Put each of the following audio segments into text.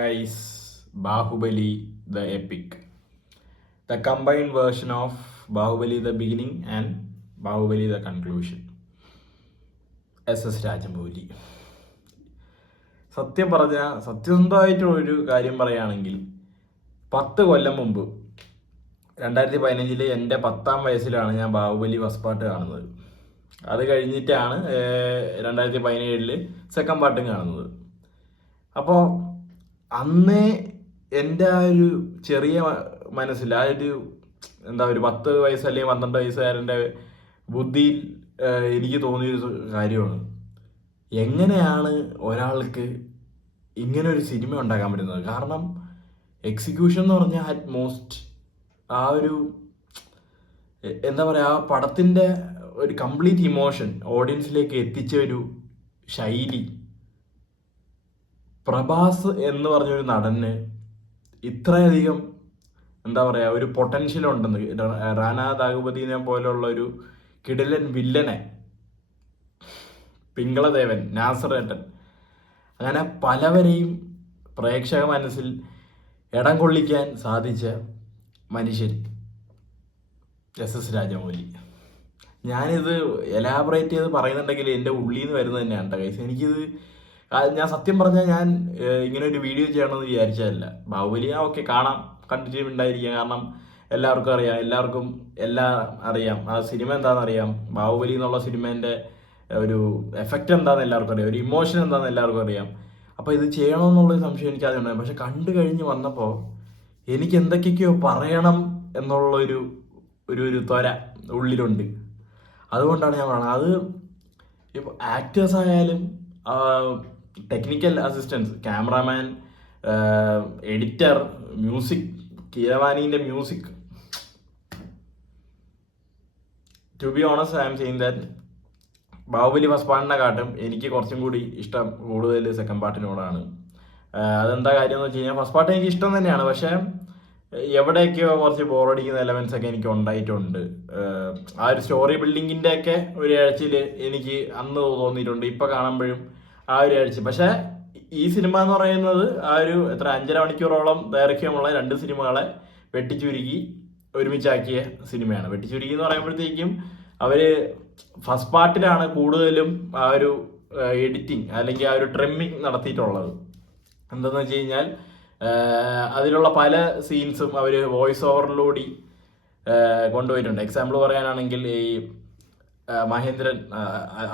Guys, Bahubali the Epic. The combined version of Bahubali the beginning and Bahubali the conclusion. SS Rajamouli. സത്യസന്ധമായിട്ടുള്ളൊരു കാര്യം പറയുകയാണെങ്കിൽ 10 കൊല്ലം മുമ്പ് 2015 എൻ്റെ 10ാം വയസ്സിലാണ് ഞാൻ ബാഹുബലി ഫസ്റ്റ് പാർട്ട് കാണുന്നത്. അത് കഴിഞ്ഞിട്ടാണ് 2017 സെക്കൻഡ് പാർട്ടും കാണുന്നത്. അപ്പോൾ അന്നേ എൻ്റെ ആ ഒരു ചെറിയ മനസ്സിൽ ആ ഒരു ഒരു 10 വയസ്സ് അല്ലെങ്കിൽ 12 വയസ്സുകാരൻ്റെ ബുദ്ധിയിൽ എനിക്ക് തോന്നിയൊരു കാര്യമാണ്, എങ്ങനെയാണ് ഒരാൾക്ക് ഇങ്ങനെ ഒരു സിനിമ ഉണ്ടാക്കാൻ പറ്റുന്നത്. കാരണം എക്സിക്യൂഷൻ എന്ന് പറഞ്ഞാൽ അറ്റ് മോസ്റ്റ് ആ ഒരു ആ പടത്തിൻ്റെ ഒരു കംപ്ലീറ്റ് ഇമോഷൻ ഓഡിയൻസിലേക്ക് എത്തിച്ച ഒരു ശൈലി. പ്രഭാസ് എന്ന് പറഞ്ഞൊരു നടന് ഇത്രയധികം ഒരു പൊട്ടൻഷ്യൽ ഉണ്ടെന്ന്, റാണ ദാഗുപതിനെ പോലുള്ള ഒരു കിടിലൻ വില്ലനെ, പിങ്കളദേവൻ, നാസറേട്ടൻ, അങ്ങനെ പലവരെയും പ്രേക്ഷക മനസ്സിൽ ഇടം കൊള്ളിക്കാൻ സാധിച്ച മനുഷ്യൻ SS രാജമൗലി. ഞാനിത് എലാബറേറ്റ് ചെയ്ത് പറയുന്നുണ്ടെങ്കിൽ എൻ്റെ ഉള്ളിൽ നിന്ന് വരുന്നത് തന്നെയാണ് കേട്ടോ ഗൈസ്. എനിക്കിത് ഞാൻ സത്യം പറഞ്ഞാൽ ഞാൻ ഇങ്ങനെ ഒരു വീഡിയോ ചെയ്യണമെന്ന് വിചാരിച്ചതല്ല. ബാഹുബലി ഓക്കെ കാണാം, കണ്ടിട്ട് ഉണ്ടായിരിക്കാം. കാരണം എല്ലാവർക്കും അറിയാം, എല്ലാവർക്കും എല്ലാം അറിയാം, ആ സിനിമ എന്താണെന്ന് അറിയാം, ബാഹുബലി എന്നുള്ള സിനിമേൻ്റെ ഒരു എഫക്റ്റ് എന്താണെന്ന് എല്ലാവർക്കും അറിയാം, ഒരു ഇമോഷൻ എന്താണെന്ന് എല്ലാവർക്കും അറിയാം. അപ്പോൾ ഇത് ചെയ്യണമെന്നുള്ളൊരു സംശയം എനിക്ക് ആദ്യം ഉണ്ടായിരുന്നു. പക്ഷെ കണ്ടു കഴിഞ്ഞ് വന്നപ്പോൾ എനിക്ക് എന്തൊക്കെയൊക്കെയോ പറയണം എന്നുള്ളൊരു ഒരു ത്വര ഉള്ളിലുണ്ട്. അതുകൊണ്ടാണ് ഞാൻ പറയുന്നത്. അത് ഇപ്പോൾ ആക്ടേഴ്സ് ആയാലും technical assistance, cameraman, editor, music, കീരവാനീൻ്റെ music, to be honest I'm saying that Baahubali first പാർട്ടിനെക്കാട്ടും എനിക്ക് കുറച്ചും കൂടി ഇഷ്ടം കൂടുതൽ സെക്കൻഡ് പാർട്ടിനോടാണ്. അതെന്താ കാര്യം എന്ന് വെച്ച് കഴിഞ്ഞാൽ ഫസ്റ്റ് പാർട്ട് എനിക്ക് ഇഷ്ടം തന്നെയാണ്, പക്ഷേ എവിടെയൊക്കെയോ കുറച്ച് ബോറടിക്കുന്ന എലമെന്റ്സ് ഒക്കെ എനിക്ക് ഉണ്ടായിട്ടുണ്ട്. ആ ഒരു സ്റ്റോറി ബിൽഡിങ്ങിൻ്റെ ഒക്കെ ഒരു ആഴ്ചയിൽ എനിക്ക് അന്ന് തോന്നിയിട്ടുണ്ട്, ഇപ്പം കാണുമ്പോഴും ആ ഒരു ആഴ്ച. പക്ഷേ ഈ സിനിമ എന്ന് പറയുന്നത് ആ ഒരു 5.5 മണിക്കൂറോളം ദൈർഘ്യമുള്ള 2 സിനിമകളെ വെട്ടിച്ചുരുക്കി ഒരുമിച്ചാക്കിയ സിനിമയാണ്. വെട്ടിച്ചുരുക്കി എന്ന് പറയുമ്പോഴത്തേക്കും അവർ ഫസ്റ്റ് പാർട്ടിലാണ് കൂടുതലും ആ ഒരു എഡിറ്റിംഗ് അല്ലെങ്കിൽ ആ ഒരു ട്രിമ്മിങ് നടത്തിയിട്ടുള്ളത്. എന്താണെന്ന് വെച്ച് കഴിഞ്ഞാൽ അതിലുള്ള പല സീൻസും അവർ വോയിസ് ഓവറിലൂടെ കൊണ്ടുപോയിട്ടുണ്ട്. എക്സാമ്പിൾ പറയാനാണെങ്കിൽ ഈ മഹേന്ദ്രൻ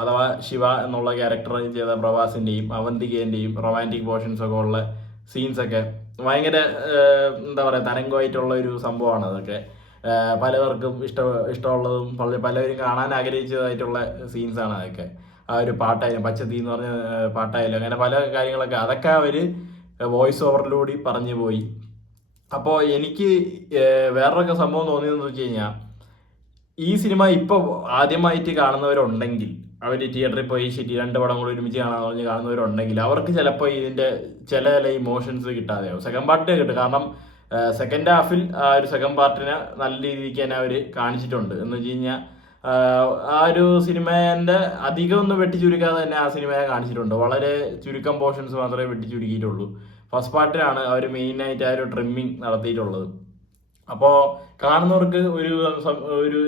അഥവാ ശിവ എന്നുള്ള ക്യാരക്ടർ ചെയ്ത പ്രഭാസിൻ്റെയും അവന്തികേൻ്റെയും റൊമാൻറ്റിക് പോർഷൻസ് ഒക്കെ ഉള്ള സീൻസൊക്കെ ഭയങ്കര തരംഗമായിട്ടുള്ള ഒരു സംഭവമാണ്. അതൊക്കെ പലവർക്കും ഇഷ്ടമുള്ളതും പലവരും കാണാൻ ആഗ്രഹിച്ചതായിട്ടുള്ള സീൻസാണ് അതൊക്കെ. ആ ഒരു പാട്ടായാലും പച്ചത്തീ എന്ന് പറഞ്ഞ പാട്ടായാലും അങ്ങനെ പല കാര്യങ്ങളൊക്കെ അതൊക്കെ അവർ വോയിസ് ഓവറിലൂടെ പറഞ്ഞു പോയി. അപ്പോൾ എനിക്ക് വേറൊക്കെ സംഭവം തോന്നിയതെന്ന് വെച്ച് കഴിഞ്ഞാൽ, ഈ സിനിമ ഇപ്പോൾ ആദ്യമായിട്ട് കാണുന്നവരുണ്ടെങ്കിൽ, അവർ തിയേറ്ററിൽ പോയി 2 പടം കൂടി ഒരുമിച്ച് കാണുന്നവരുണ്ടെങ്കിൽ അവർക്ക് ചിലപ്പോൾ ഇതിൻ്റെ ചില ഇമോഷൻസ് കിട്ടാതെയാവും. സെക്കൻഡ് പാർട്ടിനെ കിട്ടും. കാരണം സെക്കൻഡ് ഹാഫിൽ ആ ഒരു സെക്കൻഡ് പാർട്ടിനെ നല്ല രീതിക്ക് തന്നെ അവർ കാണിച്ചിട്ടുണ്ട്. എന്ന് വെച്ച് കഴിഞ്ഞാൽ ആ ഒരു സിനിമേൻ്റെ അധികം ഒന്നും വെട്ടിച്ചുരുക്കാതെ തന്നെ ആ സിനിമയെ കാണിച്ചിട്ടുണ്ട്. വളരെ ചുരുക്കം പോർഷൻസ് മാത്രമേ വെട്ടിച്ചുരുക്കിയിട്ടുള്ളൂ. ഫസ്റ്റ് പാർട്ടിലാണ് അവർ മെയിനായിട്ട് ആ ഒരു ട്രിമ്മിങ് നടത്തിയിട്ടുള്ളത്. അപ്പോൾ കാണുന്നവർക്ക് ഒരു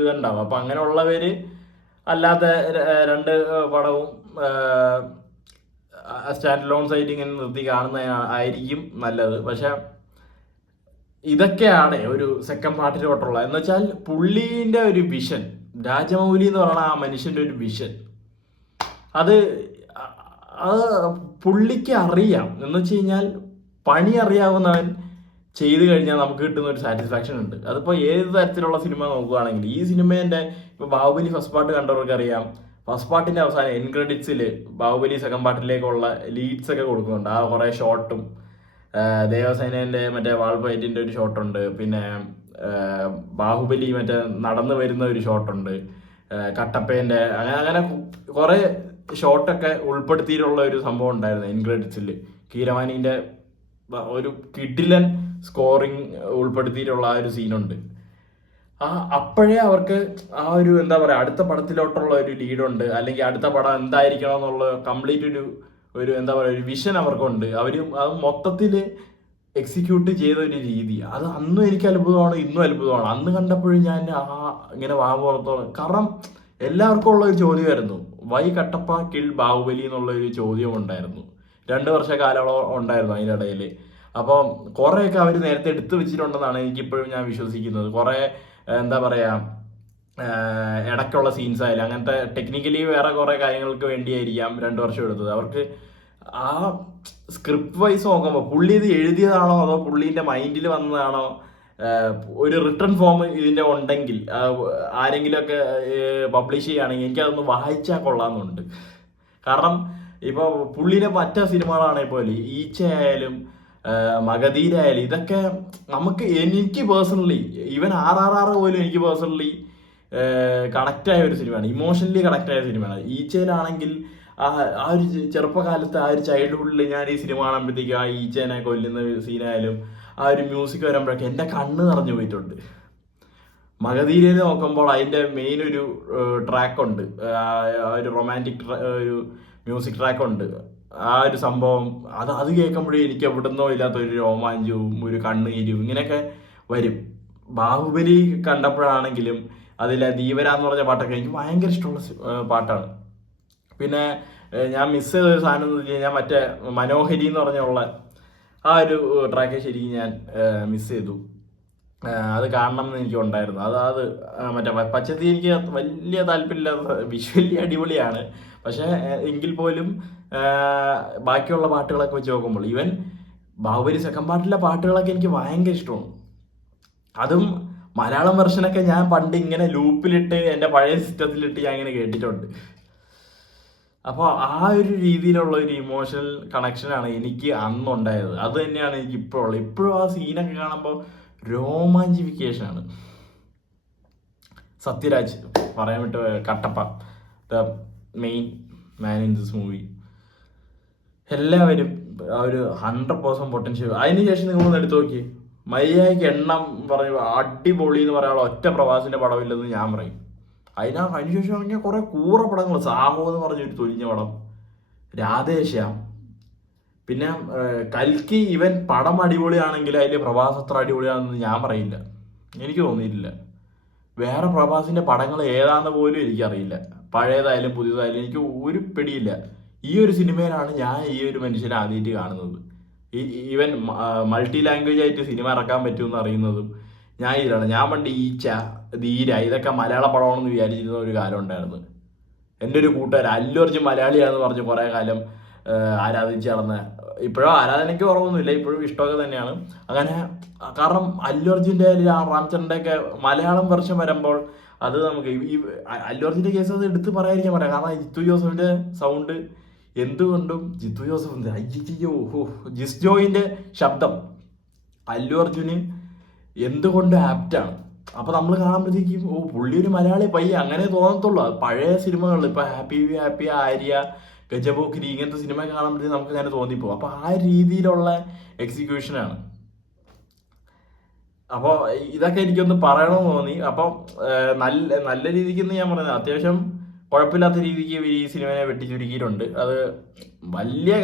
ഇതുണ്ടാവും. അപ്പോൾ അങ്ങനെയുള്ളവർ അല്ലാത്ത 2 പടവും സ്റ്റാൻഡ് ലോൺ സൈറ്റ് ഇങ്ങനെ നിർത്തി കാണുന്നതായിരിക്കും നല്ലത്. പക്ഷെ ഇതൊക്കെയാണ് ഒരു സെക്കൻഡ് പാർട്ടിലോട്ടുള്ള എന്ന് വെച്ചാൽ പുള്ളീൻ്റെ ഒരു വിഷൻ. രാജമൗലി എന്ന് പറയുന്ന ആ മനുഷ്യൻ്റെ ഒരു വിഷൻ, അത് പുള്ളിക്ക് അറിയാം. എന്ന് വെച്ച് കഴിഞ്ഞാൽ പണി അറിയാവുന്നവൻ ചെയ്തു കഴിഞ്ഞാൽ നമുക്ക് കിട്ടുന്ന ഒരു സാറ്റിസ്ഫാക്ഷൻ ഉണ്ട്. അതിപ്പോൾ ഏത് തരത്തിലുള്ള സിനിമ നോക്കുകയാണെങ്കിൽ, ഈ സിനിമേൻ്റെ ഇപ്പോൾ ബാഹുബലി ഫസ്റ്റ് പാർട്ട് കണ്ടവർക്ക് അറിയാം, ഫസ്റ്റ് പാർട്ടിൻ്റെ അവസാനം എൻ ക്രെഡിറ്റ്സിൽ ബാഹുബലി സെക്കൻഡ് പാർട്ടിലേക്കുള്ള ലീഡ്സ് ഒക്കെ കൊടുക്കുന്നുണ്ട്. ആ കുറേ ഷോട്ടും, ദേവസേനേൻ്റെ മറ്റേ വാൾഫൈറ്റിൻ്റെ ഒരു ഷോട്ടുണ്ട്, പിന്നെ ബാഹുബലി മറ്റേ നടന്നു വരുന്ന ഒരു ഷോട്ടുണ്ട്, കട്ടപ്പേൻ്റെ അങ്ങനെ കുറേ ഷോട്ടൊക്കെ ഉൾപ്പെടുത്തിയിട്ടുള്ള ഒരു സംഭവം ഉണ്ടായിരുന്നു എൻ ക്രെഡിറ്റ്സിൽ. കീരവാനീൻ്റെ ഒരു കിടിലൻ സ്കോറിങ് ഉൾപ്പെടുത്തിയിട്ടുള്ള ആ ഒരു സീനുണ്ട്. അപ്പോഴേ അവർക്ക് ആ ഒരു അടുത്ത പടത്തിലോട്ടുള്ള ഒരു ലീഡുണ്ട്, അല്ലെങ്കിൽ അടുത്ത പടം എന്തായിരിക്കണം എന്നുള്ള കംപ്ലീറ്റ് ഒരു ഒരു വിഷൻ അവർക്കുണ്ട്. അവർ അത് മൊത്തത്തിൽ എക്സിക്യൂട്ട് ചെയ്ത ഒരു രീതി, അത് അന്നും എനിക്ക് അത്ഭുതമാണ്, ഇന്നും അത്ഭുതമാണ്. അന്ന് കണ്ടപ്പോഴും ഞാൻ ഇങ്ങനെ പുറത്തോളം, കാരണം എല്ലാവർക്കും ഉള്ള ഒരു ചോദ്യമായിരുന്നു, വൈ കട്ടപ്പ കിൽ ബാഹുബലി എന്നുള്ള ഒരു ചോദ്യം ഉണ്ടായിരുന്നു. 2 വർഷക്കാലം ഉണ്ടായിരുന്നു അതിൻ്റെ ഇടയിൽ. അപ്പം കുറേയൊക്കെ അവർ നേരത്തെ എടുത്തു വെച്ചിട്ടുണ്ടെന്നാണ് എനിക്കിപ്പോഴും ഞാൻ വിശ്വസിക്കുന്നത്. കുറേ എന്താ പറയുക, ഇടയ്ക്കുള്ള സീൻസ് ആയാലും അങ്ങനത്തെ ടെക്നിക്കലി വേറെ കുറേ കാര്യങ്ങൾക്ക് വേണ്ടിയായിരിക്കാം 2 വർഷം എടുത്തത്. അവർക്ക് ആ സ്ക്രിപ്റ്റ് വൈസ് നോക്കുമ്പോൾ പുള്ളി ഇത് എഴുതിയതാണോ അതോ പുള്ളീൻ്റെ മൈൻഡിൽ വന്നതാണോ, ഒരു റിട്ടേൺ ഫോം ഇതിൻ്റെ ഉണ്ടെങ്കിൽ ആരെങ്കിലുമൊക്കെ പബ്ലിഷ് ചെയ്യുകയാണെങ്കിൽ എനിക്കതൊന്ന് വായിച്ചാൽ കൊള്ളാമെന്നുണ്ട്. കാരണം ഇപ്പോൾ പുള്ളിയുടെ മറ്റു സിനിമകളാണെങ്കിൽ പോലെ ഈച്ച ആയാലും മഗധീരായാലും ഇതൊക്കെ എനിക്ക് പേഴ്സണലി, ഈവൻ RRR പോലും എനിക്ക് പേഴ്സണലി കണക്റ്റായ ഒരു സിനിമയാണ്, ഇമോഷണലി കണക്റ്റായ സിനിമയാണ്. ഈച്ചയിലാണെങ്കിൽ ആ ഒരു ചെറുപ്പകാലത്ത് ആ ഒരു ചൈൽഡ്ഹുഡിൽ ഞാൻ ഈ സിനിമ കാണുമ്പോഴത്തേക്കും ആ ഈച്ചേനെ കൊല്ലുന്ന സീനായാലും ആ ഒരു മ്യൂസിക് വരുമ്പോഴൊക്കെ എൻ്റെ കണ്ണ് നിറഞ്ഞു പോയിട്ടുണ്ട്. മഗധീരയിൽ നോക്കുമ്പോൾ അതിൻ്റെ മെയിൻ ഒരു ട്രാക്കുണ്ട്, ഒരു റൊമാൻറ്റിക് ഒരു മ്യൂസിക് ട്രാക്കുണ്ട്. ആ ഒരു സംഭവം അത് കേൾക്കുമ്പോഴേ എനിക്ക് എവിടുന്നോ ഇല്ലാത്ത ഒരു രോമാഞ്ചവും ഒരു കണ്ണീരും ഇങ്ങനെയൊക്കെ വരും. ബാഹുബലി കണ്ടപ്പോഴാണെങ്കിലും അതിലെ ദീപര എന്ന് പറഞ്ഞ പാട്ടൊക്കെ എനിക്ക് ഭയങ്കര ഇഷ്ടമുള്ള പാട്ടാണ്. പിന്നെ ഞാൻ മിസ് ചെയ്ത ഒരു സാധനം എന്ന് വെച്ച് കഴിഞ്ഞാൽ മറ്റേ മനോഹരി എന്ന് പറഞ്ഞുള്ള ആ ഒരു ട്രാക്ക് ശരിക്കും ഞാൻ മിസ് ചെയ്തു. അത് കാണണം എന്ന് എനിക്ക് ഉണ്ടായിരുന്നു. അത് മറ്റേ പച്ചത്തി എനിക്ക് വലിയ താല്പര്യമില്ലാത്ത, വിഷ്വലി അടിപൊളിയാണ്, പക്ഷേ എങ്കിൽ പോലും ബാക്കിയുള്ള പാട്ടുകളൊക്കെ വെച്ച് നോക്കുമ്പോൾ ഈവൻ ബാഹുബലി സെക്കൻഡ് പാർട്ടിലെ പാട്ടുകളൊക്കെ എനിക്ക് ഭയങ്കര ഇഷ്ടമാണ്. അതും മലയാളം വെർഷനൊക്കെ ഞാൻ പണ്ട് ഇങ്ങനെ ലൂപ്പിലിട്ട് എൻ്റെ പഴയ സിസ്റ്റത്തിലിട്ട് ഞാൻ ഇങ്ങനെ കേട്ടിട്ടുണ്ട്. അപ്പോൾ ആ ഒരു രീതിയിലുള്ള ഒരു ഇമോഷണൽ കണക്ഷനാണ് എനിക്ക് അന്നുണ്ടായത്. അത് തന്നെയാണ് എനിക്ക് ഇപ്പോഴുള്ളത്. ഇപ്പോഴും ആ സീനൊക്കെ കാണുമ്പോൾ രോമാഞ്ചിഫിക്കേഷനാണ്. സത്യരാജ് പറയാൻ വിട്ട്, Kattappa the main man in this movie. എല്ലാവരും ആ ഒരു 100% പൊട്ടൻഷ്യൽ. അതിനുശേഷം നിങ്ങളൊന്ന് എടുത്തു നോക്കി, മര്യാദയ്ക്ക് എണ്ണം പറയും അടിപൊളി എന്ന് പറയാനുള്ള ഒറ്റ പ്രവാസിൻ്റെ പടമില്ലെന്ന് ഞാൻ പറയും. അതിനുശേഷം ഇറങ്ങിയ കുറേ കൂറ പടങ്ങൾ, സാഹോ എന്ന് പറഞ്ഞൊരു തൊലിഞ്ഞ പടം, രാധേശ്യാം, പിന്നെ കൽക്കി. ഇവൻ പടം അടിപൊളിയാണെങ്കിൽ അതിൽ പ്രഭാസ് അത്ര അടിപൊളിയാണെന്ന് ഞാൻ പറയില്ല, എനിക്ക് തോന്നിയിട്ടില്ല. വേറെ പ്രഭാസിൻ്റെ പടങ്ങൾ ഏതാണെന്ന് പോലും എനിക്കറിയില്ല, പഴയതായാലും പുതിയതായാലും എനിക്ക് ഒരു പിടിയില്ല. ഈ ഒരു സിനിമയിലാണ് ഞാൻ ഈ ഒരു മനുഷ്യനെ ആദ്യമായിട്ട് കാണുന്നത്. ഈവൻ മൾട്ടി ലാംഗ്വേജ് ആയിട്ട് സിനിമ ഇറക്കാൻ പറ്റുമെന്ന് അറിയുന്നതും ഞാൻ ഇതിലാണ്. ഞാൻ പണ്ട് ഈച്ച, ധീര ഇതൊക്കെ മലയാള പടമാണെന്ന് വിചാരിച്ചിരുന്ന ഒരു കാലം ഉണ്ടായിരുന്നു. എൻ്റെ ഒരു കൂട്ടുകാരൻ അല്ലു അർജുൻ മലയാളിയാണെന്ന് പറഞ്ഞ് കുറേ കാലം ആരാധിച്ച് നടന്ന, ഇപ്പോഴും ആരാധനയ്ക്ക് കുറവൊന്നുമില്ല, ഇപ്പോഴും ഇഷ്ടമൊക്കെ തന്നെയാണ്. അങ്ങനെ കാരണം അല്ലു അർജുൻ്റെ രാംചരൻ്റെ ഒക്കെ മലയാളം വെർഷൻ വരുമ്പോൾ അത് നമുക്ക് ഈ അല്ലു അർജുൻ്റെ കേസ് അത് എടുത്ത് പറയാതിരിക്കാൻ പറയാം. കാരണം ജിത്തു ജോസഫിൻ്റെ സൗണ്ട് എന്തുകൊണ്ടും, ജിത്തു ജോസഫ് അയ്യോ ജിസ് ജോയിൻ്റെ ശബ്ദം അല്ലു അർജുന് എന്തുകൊണ്ട് ആപ്റ്റാണ്. അപ്പോൾ നമ്മൾ കാണുമ്പോഴത്തേക്കും പുള്ളി ഒരു മലയാളി പയ്യ അങ്ങനെ തോന്നത്തുള്ളൂ. പഴയ സിനിമകളിൽ ഇപ്പോൾ ഹാപ്പി ആര്യ, ഗജപോക്കിരി ഇങ്ങനത്തെ സിനിമ കാണുമ്പോഴത്തേക്കും നമുക്ക് അങ്ങനെ തോന്നിപ്പോകും. അപ്പോൾ ആ രീതിയിലുള്ള എക്സിക്യൂഷനാണ്. അപ്പോൾ ഇതൊക്കെ എനിക്കൊന്ന് പറയണമെന്ന് തോന്നി. അപ്പം നല്ല രീതിക്ക് ഞാൻ പറയുന്നത് അത്യാവശ്യം കുഴപ്പമില്ലാത്ത രീതിക്ക് ഈ സിനിമയെ വെട്ടിച്ചുരുക്കിയിട്ടുണ്ട്. അത് വലിയ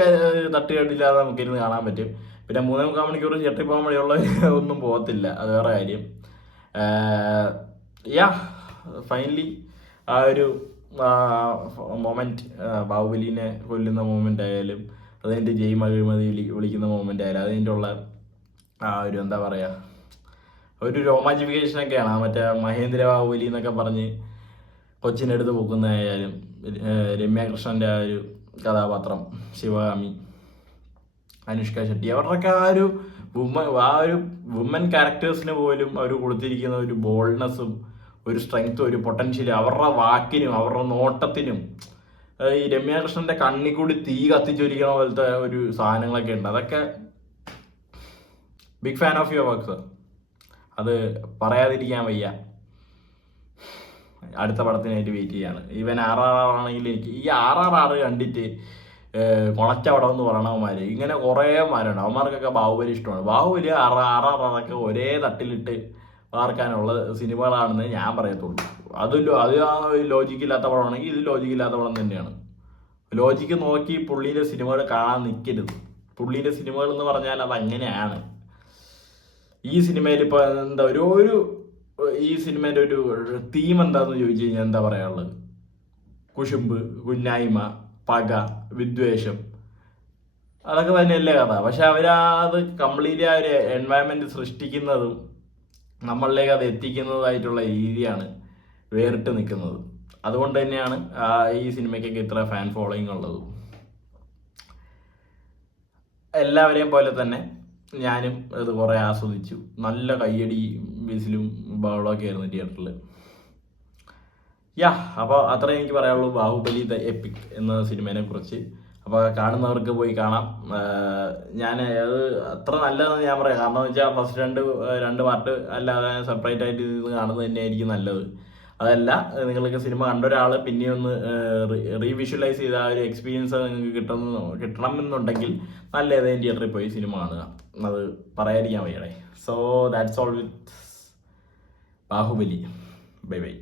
തട്ടുകേട്ടില്ലാതെ നമുക്കിരുന്ന് കാണാൻ പറ്റും. പിന്നെ 3.25 മണിക്കൂർ ചെട്ടിപ്പോകാൻ വഴിയുള്ള ഒന്നും പോകത്തില്ല, അത് വേറെ കാര്യം. ഫൈനലി ആ ഒരു മൊമെൻറ്റ്, ബാഹുബലിനെ കൊല്ലുന്ന മൊമെൻ്റ് ആയാലും അതിൻ്റെ ജയ് മഹിമതി വിളിക്കുന്ന മൊമെൻ്റ് ആയാലും അതിൻ്റെ ഉള്ള ആ ഒരു എന്താ പറയുക, ഒരു രോമാഞ്ചിഫിക്കേഷനൊക്കെയാണ്. മറ്റേ മഹേന്ദ്ര ബാഹുബലി എന്നൊക്കെ പറഞ്ഞ് കൊച്ചിനെടുത്ത് പൊക്കുന്നതായാലും, രമ്യ കൃഷ്ണൻ്റെ ആ ഒരു കഥാപാത്രം, ശിവകാമി, അനുഷ്ക ഷെട്ടി, അവരുടെയൊക്കെ ആ ഒരു വുമൻ ക്യാരക്ടേഴ്സിന് പോലും അവർ കൊടുത്തിരിക്കുന്ന ഒരു ബോൾഡ്നെസ്സും ഒരു സ്ട്രെങ്ത്തും ഒരു പൊട്ടൻഷ്യലും അവരുടെ വാക്കിനും അവരുടെ നോട്ടത്തിനും, ഈ രമ്യാകൃഷ്ണന്റെ കണ്ണിൽ കൂടി തീ കത്തിച്ചൊരിക്കണ പോലത്തെ ഒരു സാധനങ്ങളൊക്കെ ഉണ്ട്. അതൊക്കെ big fan of your work sir, അത് പറയാതിരിക്കാൻ വയ്യ. അടുത്ത പടത്തിനായിട്ട് വെയിറ്റ് ചെയ്യാണ്. ഈവൻ RRR ആണെങ്കിൽ എനിക്ക് ഈ RRR കണ്ടിട്ട് കൊണച്ച പടം എന്ന് പറയണവന്മാർ ഇങ്ങനെ കുറേ മാരുണ്ട്. അവന്മാർക്കൊക്കെ ബാഹുബലി ഇഷ്ടമാണ്. ബാഹുബലി RRR ഒരേ തട്ടിലിട്ട് വാർക്കാനുള്ള സിനിമകളാണെന്ന് ഞാൻ പറയത്തുള്ളൂ. അത് ആ ലോജിക്കില്ലാത്ത പടമാണെങ്കിൽ ഇത് ലോജിക്കില്ലാത്ത പടം തന്നെയാണ്. ലോജിക്ക് നോക്കി പുള്ളിയുടെ സിനിമകൾ കാണാൻ നിൽക്കരുത്. പുള്ളിയുടെ സിനിമകൾ എന്ന് പറഞ്ഞാൽ അത് അങ്ങനെയാണ്. ഈ സിനിമയിൽ ഇപ്പോൾ എന്താ ഒരു ഈ സിനിമേൻ്റെ ഒരു തീം എന്താണെന്ന് ചോദിച്ചു കഴിഞ്ഞാൽ എന്താ പറയാനുള്ളത്? കുശുമ്പ്, കുന്നായ്മ, പക, വിദ്വേഷം, അതൊക്കെ തന്നെയല്ലേ കഥ. പക്ഷെ അവരത് കംപ്ലീറ്റ്ലി ആ ഒരു എൻവയൺമെന്റ് സൃഷ്ടിക്കുന്നതും നമ്മളിലേക്ക് അത് എത്തിക്കുന്നതായിട്ടുള്ള രീതിയാണ് വേറിട്ട് നിൽക്കുന്നത്. അതുകൊണ്ട് തന്നെയാണ് ഈ സിനിമയ്ക്കൊക്കെ ഇത്ര ഫാൻ ഫോളോയിങ് ഉള്ളത്. എല്ലാവരെയും പോലെ തന്നെ ഞാനും ഇത് കുറേ ആസ്വദിച്ചു. നല്ല കയ്യടി, വിസിലും ബഹളമൊക്കെ ആയിരുന്നു തിയേറ്ററിൽ. അപ്പോൾ അത്രേ എനിക്ക് പറയാനുള്ളൂ ബാഹുബലി ദ എപ്പിക് എന്ന സിനിമയെ കുറിച്ച്. അപ്പോൾ കാണുന്നവർക്ക് പോയി കാണാം. ഞാൻ അത് അത്ര നല്ലതെന്ന് ഞാൻ പറയാം. കാരണം എന്ന് വെച്ചാൽ ഫസ്റ്റ് രണ്ട് പാർട്ട് അല്ലാതെ സെപ്പറേറ്റ് ആയിട്ട് ഇത് കാണുന്നത് തന്നെയായിരിക്കും നല്ലത്. അതല്ല, നിങ്ങൾക്ക് സിനിമ കണ്ട ഒരാൾ പിന്നെ ഒന്ന് റീവിഷ്വലൈസ് ചെയ്ത ആ ഒരു എക്സ്പീരിയൻസ് നിങ്ങൾക്ക് കിട്ടണമെന്നുണ്ടെങ്കിൽ നല്ല ഏതെങ്കിലും തിയേറ്ററിൽ പോയി സിനിമ കാണുക. അത് പറയാതിരിക്കാൻ വയ്യടേ. So that's all with Baahubali. Bye by.